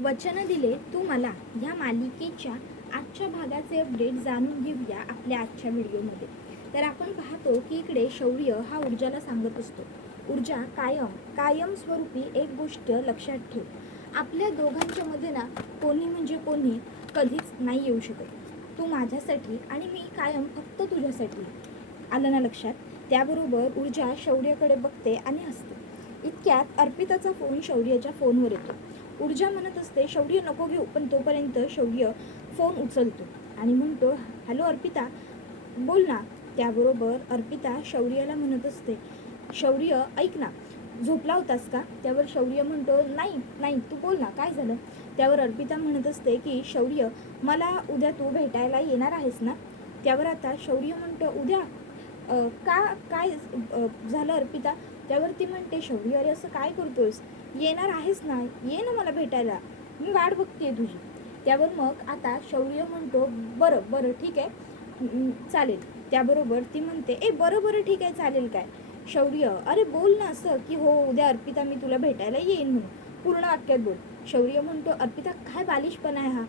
वचन दिले तू मला ह्या मालिकेच्या आजच्या भागाचे अपडेट जाणून घेऊया आपल्या आजच्या व्हिडिओमध्ये. तर आपण पाहतो की इकडे शौर्य हा ऊर्जाला सांगत असतो, ऊर्जा कायम स्वरूपी एक गोष्ट लक्षात ठेव, आपल्या दोघांच्या मध्ये ना कोणी म्हणजे कोणी कधीच नाही येऊ शकत. तू माझ्यासाठी आणि मी कायम फक्त तुझ्यासाठी. आलं ना लक्षात? त्याबरोबर ऊर्जा शौर्याकडे बघते आणि हसते. इतक्यात अर्पिताचा फोन शौर्याच्या फोनवर येतो. ऊर्जा म्हणत असते, शौर्य नको घेऊ, पण तोपर्यंत शौर्य फोन उचलतो आणि म्हणतो, हॅलो अर्पिता, बोल ना. त्याबरोबर अर्पिता शौर्याला म्हणत असते, शौर्य ऐक ना, झोपला होतास का? त्यावर शौर्य म्हणतो, नाही तू बोल ना, काय झालं? त्यावर अर्पिता म्हणत असते की शौर्य, मला उद्या तू भेटायला येणार आहेस ना? त्यावर आता शौर्य म्हणतो, उद्या काय झालं अर्पिता? त्यावरती म्हणते शौर्य, अरे असं काय करतोयस? येणार आहेस ना, ये ना मला भेटायला, मी वाट बघते तुझी. त्यावर मग आता शौर्य म्हणतो, बरं ठीक आहे, चालेल. त्याबरोबर ती म्हणते, बरं ठीक आहे, चालेल काय? शौर्य, अरे बोल ना असं की हो उद्या अर्पिता मी तुला भेटायला येईन म्हणून, पूर्ण वाक्यात बोल. शौर्य म्हणतो, अर्पिता काय बालिशपणा आहे हा,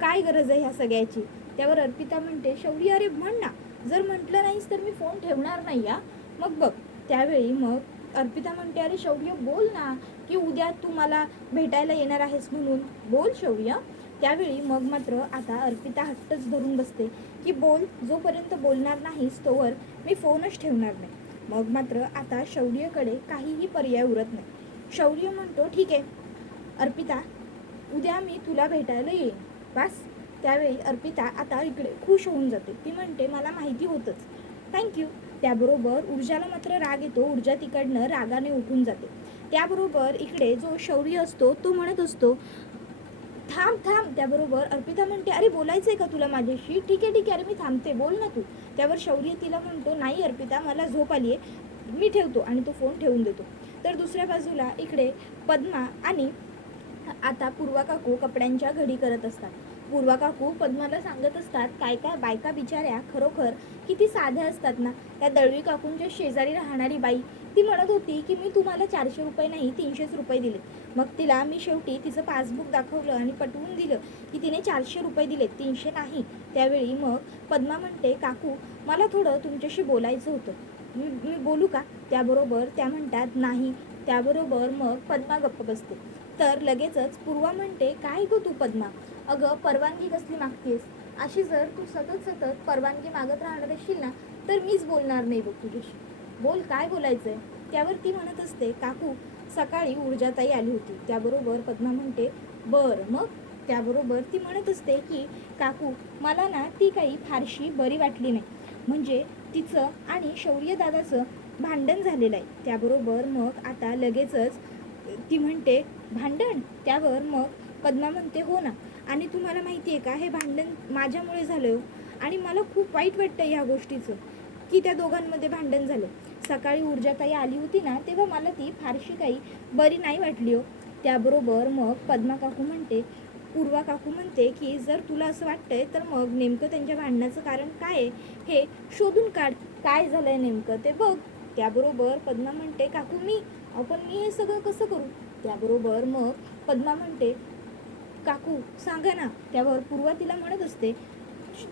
काय गरज आहे ह्या सगळ्याची? त्यावर अर्पिता म्हणते, शौर्य अरे म्हण ना, जर म्हटलं नाहीस तर मी फोन ठेवणार नाही या, मग बघ. त्यावेळी मग अर्पिता म्हणते, अरे शौर्य बोल ना की उद्या तू मला भेटायला येणार आहेस म्हणून, बोल शौर्य. त्यावेळी मग मात्र आता अर्पिता हट्टच धरून बसते की बोल, जोपर्यंत बोलणार नाहीस तोवर मी फोनच ठेवणार नाही. मग मात्र आता शौर्यकडे काहीही पर्याय उरत नाही. शौर्य म्हणतो, ठीक आहे अर्पिता, उद्या मी तुला भेटायला येईन, बस. त्यावेळी अर्पिता आता इकडे खुश होऊन जाते. ती म्हणते, मला माहिती होतंच, थँक्यू. त्याबरोबर ऊर्जाला मात्र राग येतो. ऊर्जा तिकडनं रागाने उठून जाते. त्याबरोबर इकडे जो शौर्य असतो तो म्हणत असतो, थांब. त्याबरोबर अर्पिता म्हणते, अरे बोलायचं आहे का तुला माझ्याशी? ठीक आहे अरे मी थांबते, बोल ना तू. त्यावर शौर्य तिला म्हणतो, नाही अर्पिता, मला झोप आली आहे, मी ठेवतो, आणि तो फोन ठेवून देतो. तर दुसऱ्या बाजूला इकडे पद्मा आणि आता पूर्वा काकू कपड्यांच्या घडी करत असतात. पूर्वा काकू पद्माला सांगत असतात, काय बायका बिचाऱ्या खरोखर किती साध्या असतात ना. त्या दळवी काकूंच्या शेजारी राहणारी बाई, ती म्हणत होती की मी तुम्हाला 400 रुपये नाही 300 रुपये दिले. मग तिला मी शेवटी तिचं पासबुक दाखवलं आणि पटवून दिलं की तिने 400 रुपये दिले, 300 नाही. त्यावेळी मग पद्मा म्हणते, काकू मला थोडं तुमच्याशी बोलायचं होतं, मी बोलू का? त्याबरोबर त्या म्हणतात, नाही. त्याबरोबर मग पद्मा गप्प बसते. तर लगेचच पूर्वा म्हणते, काय गो तू पद्मा, अगं परवानगी कसली मागतेस? अशी जर तू सतत परवानगी मागत राहणार असशील ना तर मीच बोलणार नाही बघ तुझ्याशी, बोल काय बोलायचंय? त्यावर ती म्हणत असते, काकू सकाळी ऊर्जाताई आली होती. त्याबरोबर पद्मा म्हणते, बरं मग? त्याबरोबर ती म्हणत असते की काकू मला ना ती काही फारशी बरी वाटली नाही, म्हणजे तिचं आणि शौर्यदादाचं भांडण झालेलं आहे. त्याबरोबर मग आता लगेचच ती म्हणते, भांडण? त्यावर मग पद्मा म्हणते, हो ना, आणि तुम्हाला माहिती आहे का, हे भांडण माझ्यामुळे झालं आणि मला खूप वाईट वाटतं ह्या गोष्टीचं की त्या दोघांमध्ये भांडण झालं. सकाळी ऊर्जाताई आली होती ना तेव्हा मला ती फारशी काही बरी नाही वाटली हो. त्याबरोबर मग पद्मा काकू म्हणते, पूर्वा काकू म्हणते की जर तुला असं वाटतंय तर मग नेमकं त्यांच्या भांडणाचं कारण काय आहे हे शोधून काढ, काय झालंय नेमकं ते बघ. त्याबरोबर पद्मा म्हणते, काकू मी हे सगळं कसं करू? त्याबरोबर मग पद्मा म्हणते, काकू सांगा ना. त्यावर पूर्वा तिला म्हणत असते,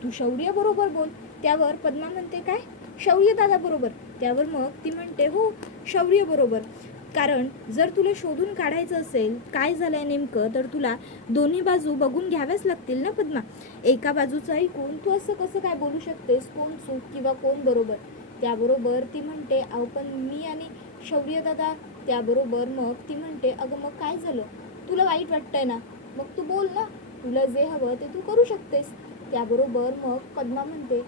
तू शौर्य बरोबर बोल. त्यावर पद्मा म्हणते, काय शौर्य दादा बरोबर? त्यावर मग ती म्हणते, हो शौर्य बरोबर, कारण जर तुला शोधून काढायचं असेल काय झालंय नेमकं तर तुला दोन्ही बाजू बघून घ्याव्याच लागतील ना पद्मा. एका बाजूचं ऐकून तू असं कसं काय बोलू शकतेस, कोण चूक किंवा कोण बरोबर? त्याबरोबर ती म्हणते, अहो पण मी आणि शौर्य दादा. त्याबरोबर मग ती म्हणते, अगं मग काय झालं, तुला वाईट वाटतंय ना, मग तू बोल ना, तुला जे हवं ते तू करू शकतेस. त्याबरोबर मग पद्मा म्हणते,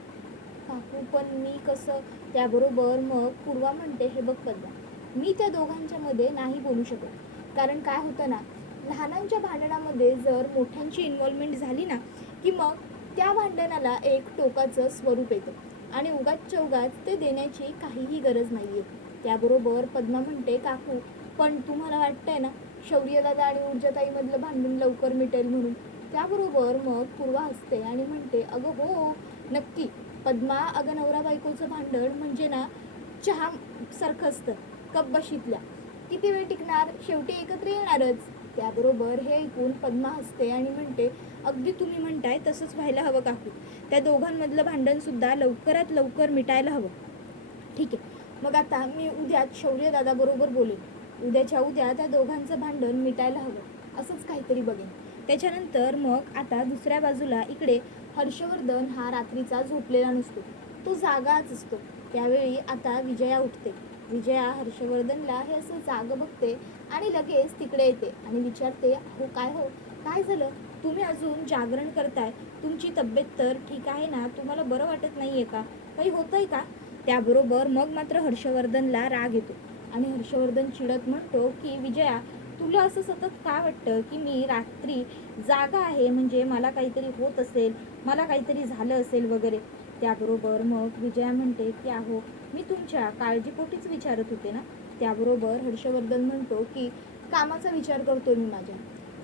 काकू पण मी कसं? त्याबरोबर मग पूर्वा म्हणते, हे बघ पद्मा, मी त्या दोघांच्या मध्ये नाही बोलू शकत, कारण काय होतं ना, लहानांच्या भांडणामध्ये जर मोठ्यांची इन्व्हॉल्वमेंट झाली ना की मग त्या भांडणाला एक टोकाचं स्वरूप येतं आणि उगाचच्या उगाच ते देण्याची काहीही गरज नाही आहे. त्याबरोबर पद्मा म्हणते, काकू पण तुम्हाला वाटतंय ना शौर्यदादा आणि ऊर्जाताईमधलं भांडण लवकर मिटेल म्हणून? त्याबरोबर मग पूर्वा हसते आणि म्हणते, अगं हो नक्की पद्मा, अगं नवरा बायकोचं भांडण म्हणजे ना चहा सारखं असतं, कप बशीतल्या, किती वेळ टिकणार, शेवटी एकत्र येणारच. त्याबरोबर हे ऐकून पद्मा हसते आणि म्हणते, अगदी तुम्ही म्हणताय तसंच व्हायला हवं काकू. त्या दोघांमधलं भांडणसुद्धा लवकरात लवकर मिटायला हवं. ठीक आहे, मग आता मी उद्या शौर्यदादाबरोबर बोलेन. उद्याच्या उद्या त्या दोघांचं भांडण मिटायला हवं असंच काहीतरी बघेन. त्याच्यानंतर मग आता दुसऱ्या बाजूला इकडे हर्षवर्धन हा रात्रीचा झोपलेला नसतो, तो जागाच असतो. त्यावेळी आता विजया उठते. विजया हर्षवर्धनला हे असं जागं बघते आणि लगेच तिकडे येते आणि विचारते, हो काय झालं? तुम्ही अजून जागरण करताय? तुमची तब्येत तर ठीक आहे ना? तुम्हाला बरं वाटत नाहीये का? काही होतंय का? त्याबरोबर मग मात्र हर्षवर्धनला राग येतो आणि हर्षवर्धन चिडत म्हणतो की विजया, तुला असं सतत का वाटतं की मी रात्री जागा आहे म्हणजे मला काहीतरी होत असेल, मला काहीतरी झालं असेल वगैरे. त्याबरोबर मग विजया म्हणते की अहो, मी तुमच्या काळजीपोटीच विचारत होते ना. त्याबरोबर हर्षवर्धन म्हणतो की कामाचा विचार करतोय मी, माझ्या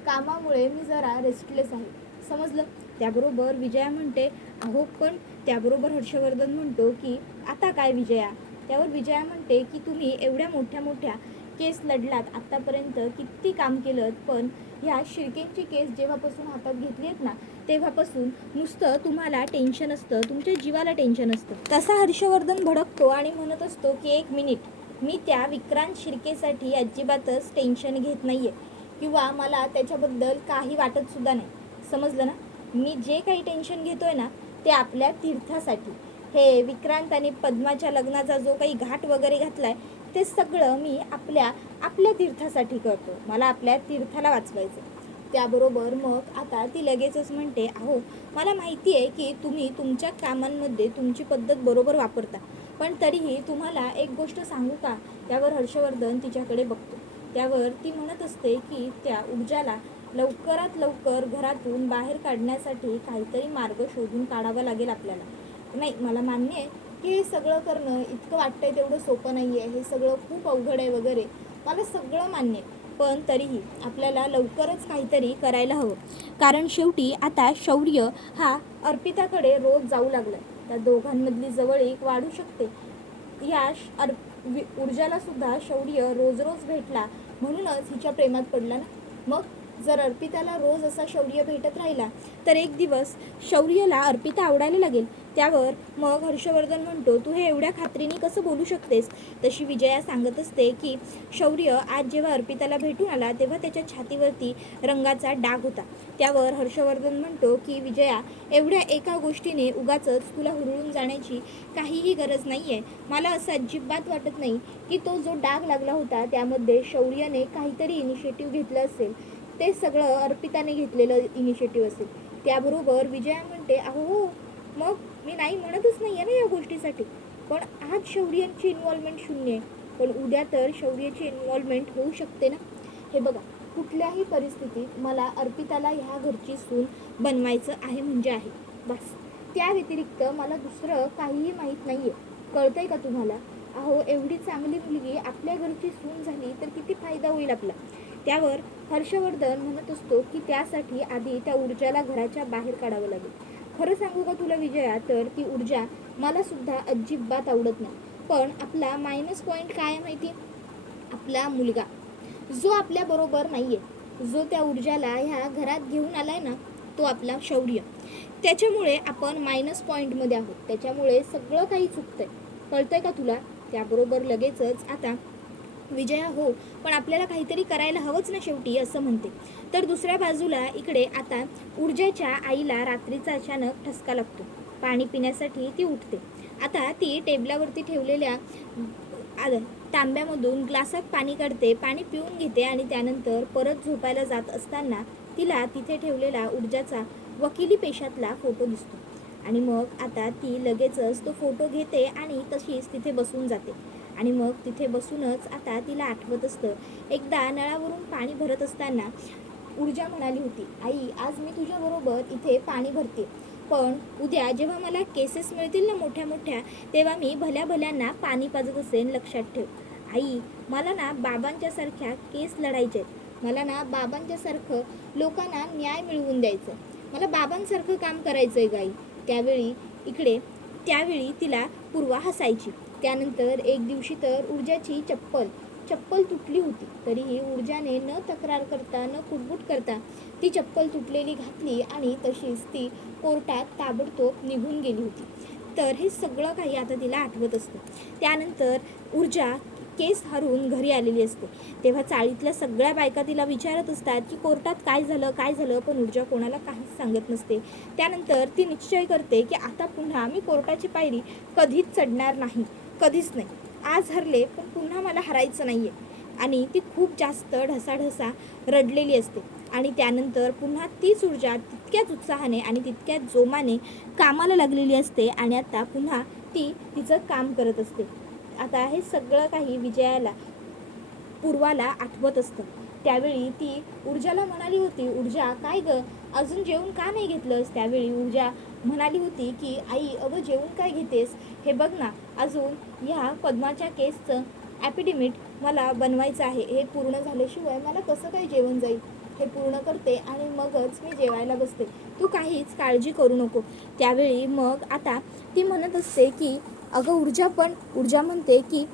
कामामुळे मी जरा रेस्टलेस आहे, समजलं. त्याबरोबर विजया म्हणते अहो पण. त्याबरोबर हर्षवर्धन म्हणतो की आता काय विजया? त्यावर विजया म्हणते की तुम्ही एवढ्या मोठ्या केस लढलात, आत्तापर्यंत किती काम केलं, पण ह्या शिर्केंची केस जेव्हापासून हातात घेतली आहेत ना, तेव्हापासून नुसतं तुम्हाला टेन्शन असतं, तुमच्या जीवाला टेन्शन असतं. तसा हर्षवर्धन भडकतो आणि म्हणत असतो की एक मिनिट, मी त्या विक्रांत शिर्केसाठी अजिबातच टेन्शन घेत नाहीये किंवा मला त्याच्याबद्दल काही वाटत सुद्धा नाही, समजलं ना. मी जे काही टेन्शन घेतोय ना, ते आपल्या तीर्थासाठी. हे विक्रांत आणि पद्माच्या लग्नाचा जो काही घाट वगैरे घातलाय, ते सगळं मी आपल्या तीर्थासाठी करतो. मला आपल्या तीर्थाला वाचवायचं. त्याबरोबर मग आता ती लगेचच म्हणते, अहो मला माहिती आहे की तुम्ही तुमच्या कामांमध्ये तुमची पद्धत बरोबर वापरता, पण तरीही तुम्हाला एक गोष्ट सांगू का? त्यावर हर्षवर्धन तिच्याकडे बघतो. त्यावर ती म्हणत असते की त्या ऊर्जाला लवकरात लवकर घरातून बाहेर काढण्यासाठी काहीतरी मार्ग शोधून काढावा लागेल आपल्याला. नाही, मला मान्य आहे की हे सगळं करणं इतकं वाटतंय तेवढं सोपं नाही आहे, हे सगळं खूप अवघड आहे वगैरे, मला सगळं मान्य आहे, पण तरीही आपल्याला लवकरच काहीतरी करायला हवं. कारण शेवटी आता शौर्य हा अर्पिताकडे रोज जाऊ लागला. त्या दोघांमधली जवळीक वाढू शकते. या ऊर्जाला सुद्धा शौर्य रोज रोज भेटला म्हणूनच हिच्या प्रेमात पडला ना. मग जर अर्पिताला रोज असा शौर्य भेटत राहिला तर एक दिवस शौर्यला अर्पिता आवडायला लागेल. त्यावर मग हर्षवर्धन म्हणतो, तू हे एवढ्या खात्रीने कसं बोलू शकतेस? तशी विजया सांगत असते की शौर्य आज जेव्हा अर्पिताला भेटून आला तेव्हा त्याच्या छातीवरती रंगाचा डाग होता. त्यावर हर्षवर्धन म्हणतो की विजया, एवढ्या एका गोष्टीने उगाचच तुला हुरळून जाण्याची काहीही गरज नाही आहे. मला असं अजिबात वाटत नाही की तो जो डाग लागला होता त्यामध्ये शौर्याने काहीतरी इनिशिएटिव्ह घेतलं असेल, ते सगळं अर्पिताने घेतलेलं इनिशिएटिव्ह असेल. त्याबरोबर विजया म्हणते, अहो मग मी नाही म्हणतच नाही आहे ना या गोष्टीसाठी, पण आज शौर्याची इन्व्हॉल्वमेंट शून्य आहे, पण उद्या तर शौर्याची इन्व्हॉल्वमेंट होऊ शकते ना. हे बघा, कुठल्याही परिस्थितीत मला अर्पिताला ह्या घरची सून बनवायचं आहे म्हणजे आहे, बस. त्या व्यतिरिक्त मला दुसरं काहीही माहीत नाही आहे, कळतंय का तुम्हाला? अहो एवढी चांगली मुलगी आपल्या घरची सून झाली तर किती फायदा होईल आपला. त्यावर हर्षवर्धन म्हणत असतो की त्यासाठी आधी त्या ऊर्जाला घराच्या बाहेर काढावं लागेल. खरं सांगू का तुला विजया, तर ती ऊर्जा मला सुद्धा अजिबात आवडत नाही. पण आपला मायनस पॉईंट काय आहे माहिती? आपला मुलगा जो आपल्या बरोबर नाहीये, जो त्या ऊर्जाला ह्या घरात घेऊन आलाय ना, तो आपला शौर्य. त्याच्यामुळे आपण मायनस पॉईंटमध्ये आहोत, त्याच्यामुळे सगळं काही चुकतंय, कळतंय का तुला? त्याबरोबर लगेचच आता विजया, हो पण आपल्याला काहीतरी करायला हवंच ना शेवटी, असं म्हणते. तर दुसऱ्या बाजूला इकडे आता ऊर्जाच्या आईला रात्रीचा अचानक ठसका लागतो. पाणी पिण्यासाठी ती उठते. आता ती टेबलावरती ठेवलेल्या तांब्यामधून ग्लासात पाणी काढते, पाणी पिऊन घेते आणि त्यानंतर परत झोपायला जात असताना तिला तिथे ठेवलेला ऊर्जाचा वकिली पेशातला फोटो दिसतो आणि मग आता ती लगेचच तो फोटो घेते आणि तशीच तिथे बसून जाते. आणि मग तिथे बसूनच आता तिला आठवत असतं, एकदा नळावरून पाणी भरत असताना ऊर्जा म्हणाली होती, आई आज मी तुझ्याबरोबर इथे पाणी भरते, पण उद्या जेव्हा मला केसेस मिळतील ना मोठ्या तेव्हा मी भल्यांना पाणी पाजत असेन, लक्षात ठेव. आई मला ना बाबांच्यासारख्या केस लढायचे आहेत, मला ना बाबांच्यासारखं लोकांना न्याय मिळवून द्यायचं, मला बाबांसारखं काम करायचं आहे गाई. त्यावेळी तिला पूर्वा हसायची. त्यानंतर एक दिवशी तर ऊर्जाची चप्पल चप्पल तुटली होती, तरीही ऊर्जाने न तक्रार करता न कुटबुट करता ती चप्पल तुटलेली घातली आणि तशीच ती कोर्टात ताबडतोब निघून गेली होती. तर हे सगळं काही आता तिला आठवत असतं. त्यानंतर ऊर्जा केस हारून घरी आलेली असते. तेव्हा चाळीतल्या सगळ्या बायका तिला विचारत असतात की कोर्टात काय झालं, पण ऊर्जा कोणाला काहीच सांगत नसते. त्यानंतर ती निश्चय करते की आता पुन्हा मी कोर्टाची पायरी कधीच चढणार नाही, कधीच नाही. आज हरले पण पुन्हा मला हरायचं नाही आहे. आणि ती खूप जास्त ढसाढसा रडलेली असते. आणि त्यानंतर पुन्हा तीच ऊर्जा तितक्याच उत्साहाने आणि तितक्याच जोमाने कामाला लागलेली असते आणि आता पुन्हा ती तिचं काम करत असते. आता हे सगळं काही पूर्वाला आठवत असतं. त्यावेळी ती ऊर्जाला म्हणाली होती, ऊर्जा काय गं, अजून जेवण का नाही घेतलंस? त्यावेळी ऊर्जा म्हणाली होती की आई, अगं जेवण काय घेतेस? हे बघ ना, अजून ह्या पद्माच्या केसचं ॲपिडेमिट मला बनवायचं आहे. हे पूर्ण झाल्याशिवाय मला कसं काय जेवण जाईल? हे पूर्ण करते आणि मगच मी जेवायला बसते. तू काहीच काळजी करू नको. त्यावेळी मग आता ती म्हणत असते की अगं ऊर्जा म्हणते की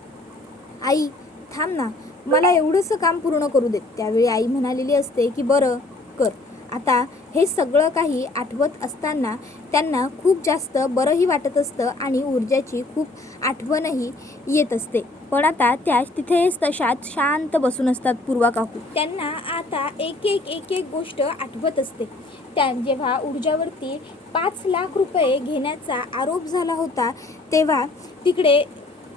आई थांब ना, मला एवढंसं काम पूर्ण करू देत. त्यावेळी आई म्हणालेली असते की बरं कर. आता हे सगळं काही आठवत असताना त्यांना खूप जास्त बरंही वाटत असतं आणि ऊर्जाची खूप आठवणही येत असते. पण आता त्या तिथेच तशाच शांत बसून असतात पूर्वा काकू. त्यांना आता एक एक गोष्ट आठवत असते. जेव्हा ऊर्जावरती 5 लाख रुपये घेण्याचा आरोप झाला होता, तेव्हा तिकडे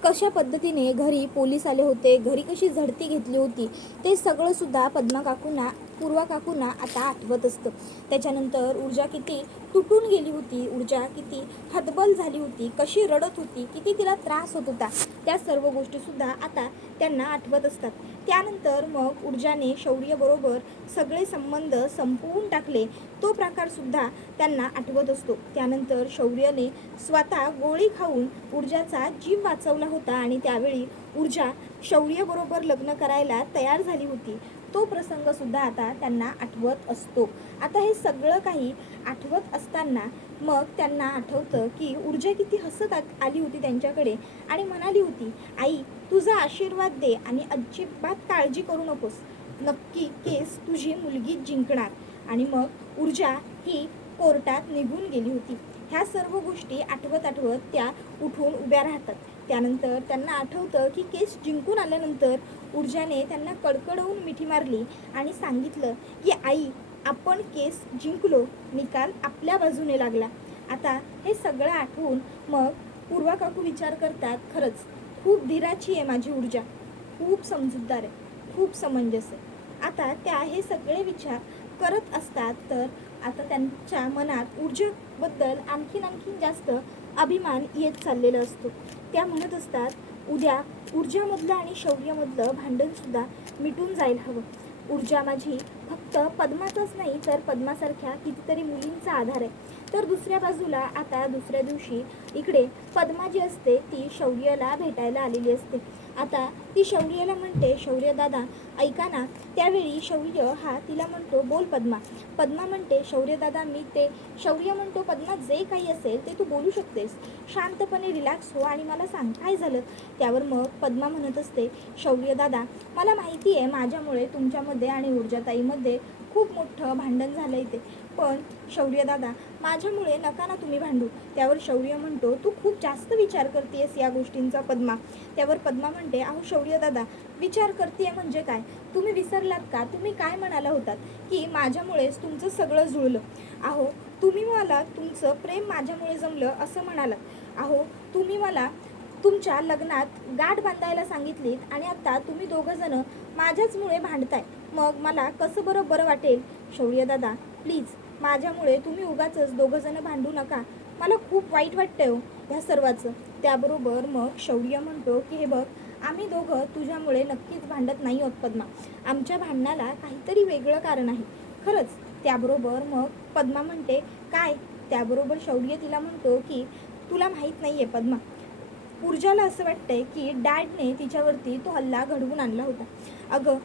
कशा पद्धतीने घरी पोलीस आले होते, घरी कशी झडती घेतली होती, ते सगळं सुद्धा पूर्वा काकूंना आता आठवत असतं. त्याच्यानंतर ऊर्जा किती तुटून गेली होती, ऊर्जा किती हतबल झाली होती, कशी रडत होती, किती तिला त्रास होत होता, त्या सर्व गोष्टीसुद्धा आता त्यांना आठवत असतात. त्यानंतर मग ऊर्जाने शौर्यबरोबर सगळे संबंध संपवून टाकले, तो प्रकारसुद्धा त्यांना आठवत असतो. त्यानंतर शौर्यने स्वतः गोळी खाऊन ऊर्जाचा जीव वाचवला होता आणि त्यावेळी ऊर्जा शौर्यबरोबर लग्न करायला तयार झाली होती. तो प्रसंगसुद्धा आता त्यांना आठवत असतो. आता हे सगळं काही आठवत असताना मग त्यांना आठवतं की ऊर्जा किती हसत आली होती त्यांच्याकडे आणि म्हणाली होती, आई तुझा आशीर्वाद दे आणि अजिबात काळजी करू नकोस, नक्की केस तुझी मुलगी जिंकणार. आणि मग ऊर्जा ही कोर्टात निघून गेली होती. ह्या सर्व गोष्टी आठवत त्या उठून उभ्या राहतात. त्यानंतर त्यांना आठवतं की केस जिंकून आल्यानंतर ऊर्जाने त्यांना कडकडवून मिठी मारली आणि सांगितलं की आई आपण केस जिंकलो, निकाल आपल्या बाजूने लागला. आता हे सगळं आठवून मग पूर्वा काकू विचार करतात, खरंच खूप धीराची आहे माझी ऊर्जा, खूप समजूतदार आहे, खूप समंजस आहे. आता त्या हे सगळे विचार करत असतात. तर आता त्यांच्या मनात ऊर्जेबद्दल आणखीन जास्त अभिमान येत चाललेला असतो. त्या म्हणत असतात उद्या ऊर्जामधलं आणि शौर्यमधलं भांडणसुद्धा मिटून जायला हवं. ऊर्जा माझी फक्त पद्माचाच नाही तर पद्मासारख्या कितीतरी मुलींचा आधार आहे. तर दुसऱ्या बाजूला आता दुसऱ्या दिवशी इकडे पद्मा जी असते ती शौर्यला भेटायला आलेली असते. आता ती शौर्यला म्हणते, शौर्य दादा ऐका ना. त्यावेळी शौर्य हा तिला म्हणतो, बोल पद्मा. पद्मा म्हणते, शौर्य दादा शौर्य म्हणतो, पद्मा जे काही असेल ते तू बोलू शकतेस, शांतपणे रिलॅक्स हो आणि मला सांग काय झालं. त्यावर मग पद्मा म्हणत असते, शौर्य दादा मला माहिती आहे माझ्यामुळे तुमच्यामध्ये आणि ऊर्जाताईमध्ये खूप मोठं भांडण झालं आहे ते, पण शौर्य दादा माझ्यामुळे नका ना तुम्ही भांडू. त्यावर शौर्य म्हणतो, तू खूप जास्त विचार करतेस या गोष्टींचा पद्मा. त्यावर पद्मा म्हणते, अहो शौर्य दादा विचार करते म्हणजे काय, तुम्ही विसरलात का, तुम्ही काय म्हणाला होतात की माझ्यामुळेच तुमचं सगळं जुळलं. अहो तुम्ही मला तुमचं प्रेम माझ्यामुळे जमलं असं म्हणालात. अहो तुम्ही मला तुमच्या लग्नात गाठ बांधायला सांगितलीत आणि आता तुम्ही दोघंजणं माझ्याचमुळे भांडताय, मग मला कसं बरं वाटेल. शौर्य दादा प्लीज माझ्यामुळे तुम्ही उगाचच दोघंजणं भांडू नका, मला खूप वाईट वाटतंय हो ह्या सर्वाचं. त्याबरोबर मग शौर्य म्हणतो की हे बघ, आम्ही दोघं तुझ्यामुळे नक्कीच भांडत नाही आहोत पद्मा, आमच्या भांडणाला काहीतरी वेगळं कारण आहे खरंच. त्याबरोबर मग पद्मा म्हणते काय. त्याबरोबर शौर्य तिला म्हणतो की तुला माहीत नाही आहे पद्मा, ऊर्जाला असं वाटतंय की डॅडने तिच्यावरती तो हल्ला घडवून आणला होता. अगं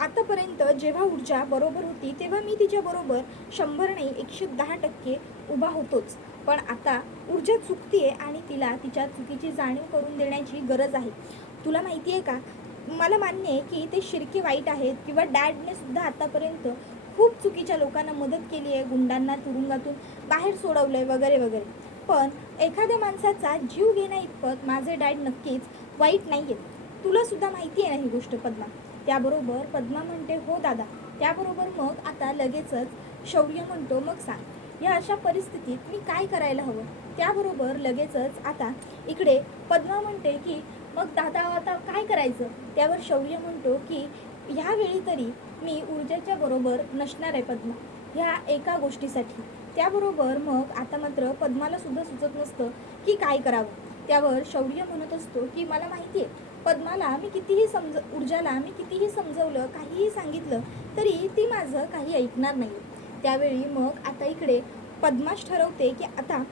आतापर्यंत जेव्हा ऊर्जा बरोबर होती तेव्हा मी तिच्याबरोबर 100 नाही 110% उभा होतोच, पण आता ऊर्जा चुकतीये आणि तिला तिच्या चुकीची जाणीव करून देण्याची गरज आहे. तुला माहिती आहे का, मला मान्य आहे की ते शिर्के वाईट आहेत किंवा डॅडने सुद्धा आतापर्यंत खूप चुकीच्या लोकांना मदत केली आहे, गुंडांना तुरुंगातून बाहेर सोडवलं आहे वगैरे वगैरे. पण एखाद्या माणसाचा जीव घेण्याइतपत माझे डॅड नक्कीच वाईट नाही आहेत. तुलासुद्धा माहिती आहे ना ही गोष्ट पद्मा. त्याबरोबर पद्मा म्हणते हो दादा. त्याबरोबर मग आता लगेचच शौर्य म्हणतो मग सांग या अशा परिस्थितीत मी काय करायला हवं. त्याबरोबर लगेचच आता इकडे पद्मा म्हणते की मग दादा आता काय करायचं. त्यावर शौर्य म्हणतो की ह्यावेळी तरी मी ऊर्जाच्या बरोबर नसणार आहे पद्मा, ह्या एका गोष्टीसाठी. त्याबरोबर मग आता मात्र पद्माला सुद्धा सुचत नसतं की काय करावं. त्यावर शौर्य म्हणत असतो की मला माहिती आहे पद्माला मी कितीही ऊर्जाला मी कितीही समजवलं, काहीही सांगितलं तरी ती माझं काही ऐकणार नाही. त्यावेळी मग आता इकडे पद्माच ठरवते की आता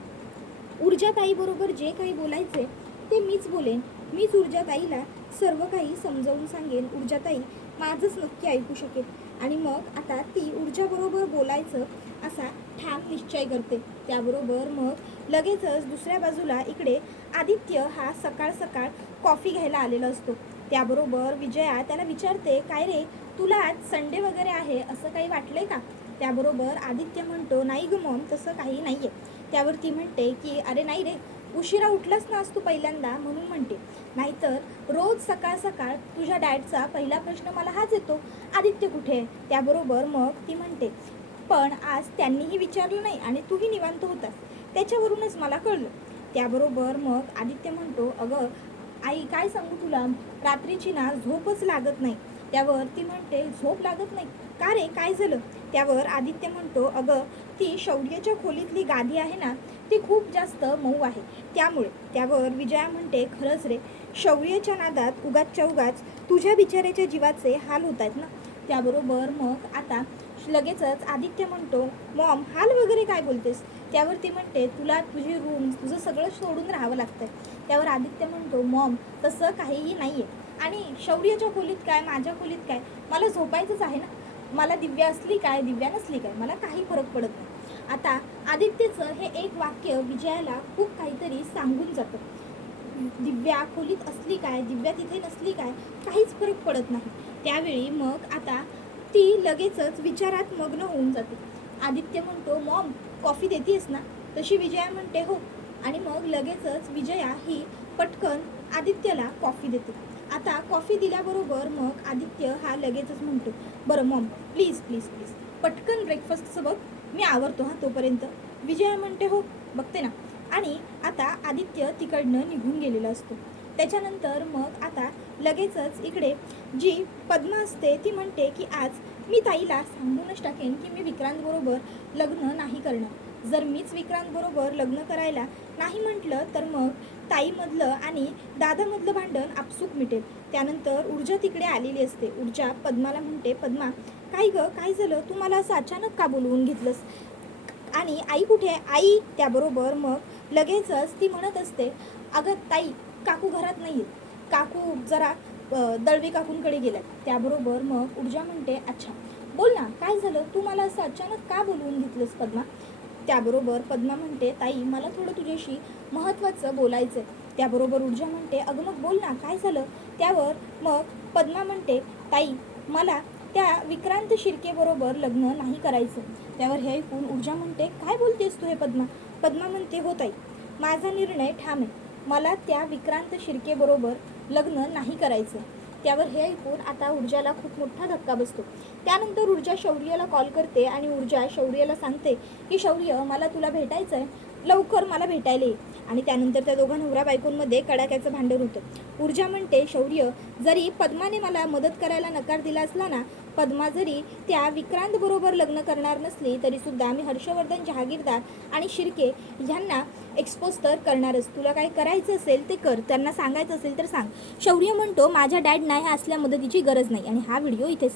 ऊर्जाताईबरोबर जे काही बोलायचे ते मीच बोलेन. मीच ऊर्जाताईला सर्व काही समजावून सांगेन. ऊर्जाताई माझंच नक्की ऐकू शकेल. आणि मग आता ती ऊर्जाबरोबर बोलायचं असा ठाम निश्चय करते. त्याबरोबर मग लगेचच दुसऱ्या बाजूला इकडे आदित्य हा सकाळ सकाळ कॉफी घ्यायला आलेला असतो. त्याबरोबर विजया त्याला विचारते काय रे तुला आज संडे वगैरे आहे असं काही वाटलंय का. त्याबरोबर आदित्य म्हणतो नाही ग मॉम तसं काही नाही आहे. त्यावर ती म्हणते की अरे नाही रे उशिरा उठलास ना आज तू पहिल्यांदा म्हणून म्हणते, नाहीतर रोज सकाळ सकाळ तुझ्या डॅडचा पहिला प्रश्न मला हाच येतो आदित्य कुठे आहे. त्याबरोबर मग ती म्हणते पण आज त्यांनीही विचारलं नाही आणि तूही निवांत होतास त्याच्यावरूनच मला कळलं. त्याबरोबर मग आदित्य म्हणतो अगं आई काय सांगू तुला रात्रीची ना झोपच लागत नाही. त्यावर ती म्हणते झोप लागत नाही का रे काय झालं. त्यावर आदित्य म्हणतो अगं ती शौर्याच्या खोलीतली गादी आहे ना ती खूप जास्त मऊ आहे त्यामुळे. त्यावर विजया म्हणते खरंच रे शौर्याच्या नादात उगाचच्या उगाच तुझ्या बिचाऱ्याच्या जीवाचे हाल होत आहेत ना. त्याबरोबर मग आता लगेचच आदित्य म्हणतो मॉम हाल वगैरे काय बोलतेस. त्यावर ती म्हणते तुला तुझी रूम तुझं सगळं सोडून राहावं लागतंय. त्यावर आदित्य म्हणतो मॉम तसं काहीही नाही आहे आणि शौर्याच्या खोलीत काय माझ्या खोलीत काय मला झोपायचंच आहे ना. मला दिव्या असली काय दिव्या नसली काय मला काही फरक पडत नाही. आता आदित्यचं हे एक वाक्य विजयाला खूप काहीतरी सांगून जातं. दिव्या खोलीत असली काय दिव्या तिथे नसली काय काहीच फरक पडत नाही. त्यावेळी मग आता ती लगेचच विचारात मग्न होऊन जाते. आदित्य म्हणतो मॉम कॉफी देतेस ना. तशी विजया म्हणते हो. आणि मग लगेचच विजया ही पटकन आदित्यला कॉफी देते. आता कॉफी दिल्याबरोबर मग आदित्य हा लगेचच म्हणतो बरं मॉम प्लीज प्लीज प्लीज पटकन ब्रेकफास्टचं बघ मी आवरतो हा तोपर्यंत. विजया म्हणते हो बघते ना. आणि आता आदित्य तिकडनं निघून गेलेला असतो. त्याच्यानंतर मग आता लगेचच इकडे जी पद्मा असते ती म्हणते की आज मी ताईला सांगूनच टाकेन की मी विक्रांतबरोबर लग्न नाही करणार. जर मीच विक्रांतबरोबर लग्न करायला नाही म्हटलं तर मग ताईमधलं आणि दादामधलं भांडण आपसूक मिटेल. त्यानंतर ऊर्जा तिकडे आलेली असते. ऊर्जा पद्माला म्हणते पद्मा काय गं काय झालं तू मला असं अचानक का बोलवून घेतलंस आणि आई कुठे आहे आई. त्याबरोबर मग लगेचच ती म्हणत असते अगं ताई काकू घरात नाही आहेत काकू जरा दळवी काकूंकडे गेल्यात. त्याबरोबर मग ऊर्जा म्हणते अच्छा बोल ना काय झालं तू मला असं अचानक का बोलवून घेतलंस पद्मा. त्याबरोबर पद्मा म्हणते ताई मला थोडं तुझ्याशी महत्त्वाचं बोलायचं आहे. त्याबरोबर ऊर्जा म्हणते अगं मग बोल ना काय झालं. त्यावर मग पद्मा म्हणते ताई मला त्या विक्रांत शिर्केबरोबर लग्न नाही करायचं. त्यावर हे ऐकून ऊर्जा म्हणते काय बोलतेस तू हे पद्मा. पद्मा म्हणते हो ताई माझा निर्णय ठाम आहे मला त्या विक्रांत शिर्केबरोबर लग्न नाही करायचं. त्यावर हे ऐकून आता ऊर्जाला खूप मोठा धक्का बसतो. त्यानंतर ऊर्जा शौर्याला कॉल करते आणि ऊर्जा शौर्याला सांगते की शौर्य मला तुला भेटायचं आहे लवकर मला भेटायला ये. आणि त्यानंतर त्या दोघा नवरा बायकोंमध्ये कडाक्याचं भांडण होतं. ऊर्जा म्हणते शौर्य जरी पद्माने मला मदत करायला नकार दिला असला ना पद्मा जरी त्या विक्रांत बरोबर लग्न करणार नसली तरीसुद्धा मी हर्षवर्धन जहागीरदार आणि शिर्के ह्यांना एक्सपोज तर करणारच. तुला काय करायचं असेल ते कर त्यांना सांगायचं असेल तर सांग. शौर्य म्हणतो माझ्या डॅडना ह्या असल्या मदतीची गरज नाही. आणि हा व्हिडिओ इथेच